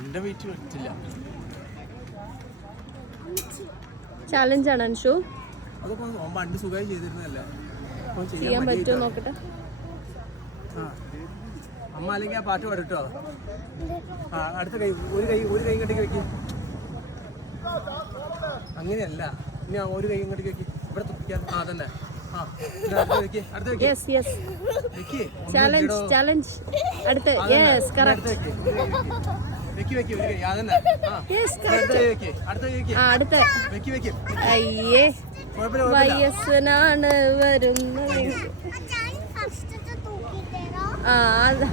എന്റെ വെയിറ്റ് പറ്റില്ല. ചാലഞ്ച് ആണ് അൻഷു. അതൊക്കെ പണ്ട് സുഖമായി ചെയ്തിരുന്നല്ലേ. ചെയ്യാൻ പറ്റുമോ നോക്കട്ടെ. അമ്മ അല്ലെങ്കിൽ ആ പാട്ട് പാടട്ടോ. അടുത്ത കൈ ഒരു കൈ ഇങ്ങോട്ടേക്ക് വെക്ക്. അങ്ങനെയല്ല, ഇനി ഒരു കൈ ഇങ്ങോട്ടേക്ക് വെക്ക്. ഇവിടെ തുപ്പിക്കാൻ. അതന്നെ. ചാലഞ്ച് അടുത്ത്. Yes correct. അയ്യേ വയസ്സനാണ് വരുന്നത്.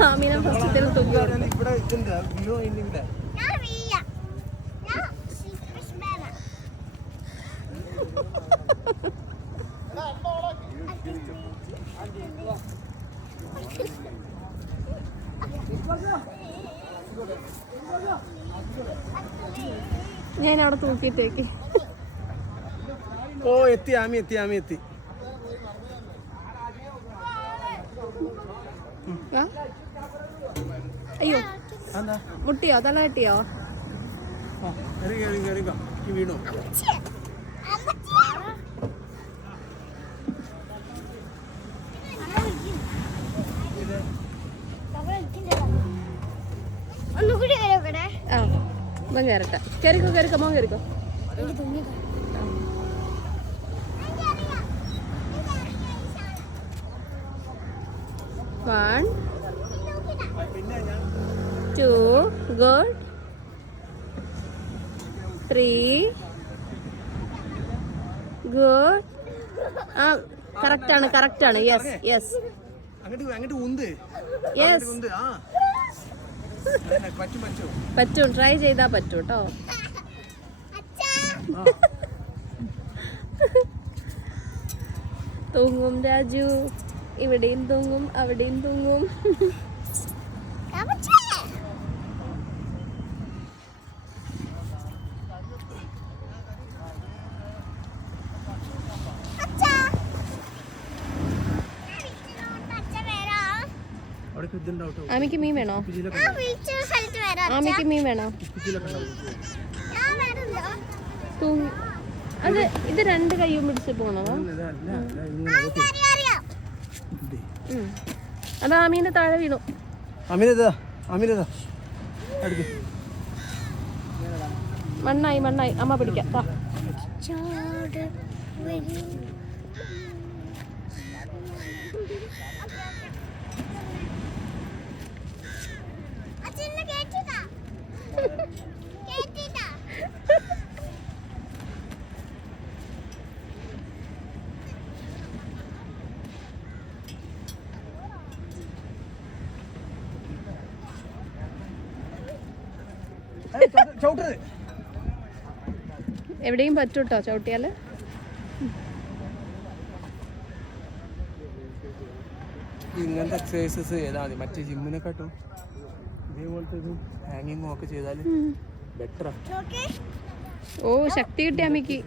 ആമീന ഫസ്റ്റത്തിൽ തൂക്കി. ഞാൻ അവിടെ തൂക്കിട്ടേക്ക്. ഓ എത്തി ആമി എത്തി. അയ്യോ മുട്ടിയോ തല കെട്ടിയോ? വീണോ? ആ മോൻ കയറട്ടെ. കയറിക്കോ മോൻ കയറിക്കോ. One, 2, good. 3, good. കറക്റ്റ് ആണ്. യെസ് അങ്ങോട്ട് ഉന്ത്. യെസ് പറ്റും. ട്രൈ ചെയ്താ പറ്റും കേട്ടോ. തൂങ്ങും രാജു. ഇവിടെയും തൂങ്ങും അവിടെയും തൂങ്ങും. ആമിക്ക് മീൻ വേണോ? ആമിക്ക് മീൻ വേണോ? അത് ഇത് രണ്ട് കൈയും പിടിച്ച് പോണോ? അത് ആമീന്റെ താഴെ വീണു. മണ്ണായി അമ്മ പിടിക്കാം. എവിടെയും പറ്റൂട്ടോ ചവിട്ടിയാല്. ഇങ്ങനത്തെ എക്സസൈസസ് ചെയ്താൽ മതി. മറ്റേ ജിമ്മിനെക്കാട്ടും ഇതേപോലത്തെ ഹാങ്ങിങ്ങും ഒക്കെ ചെയ്താൽ ബെറ്ററാ. ഓ ശക്തി കിട്ടി അമ്മയ്ക്ക്.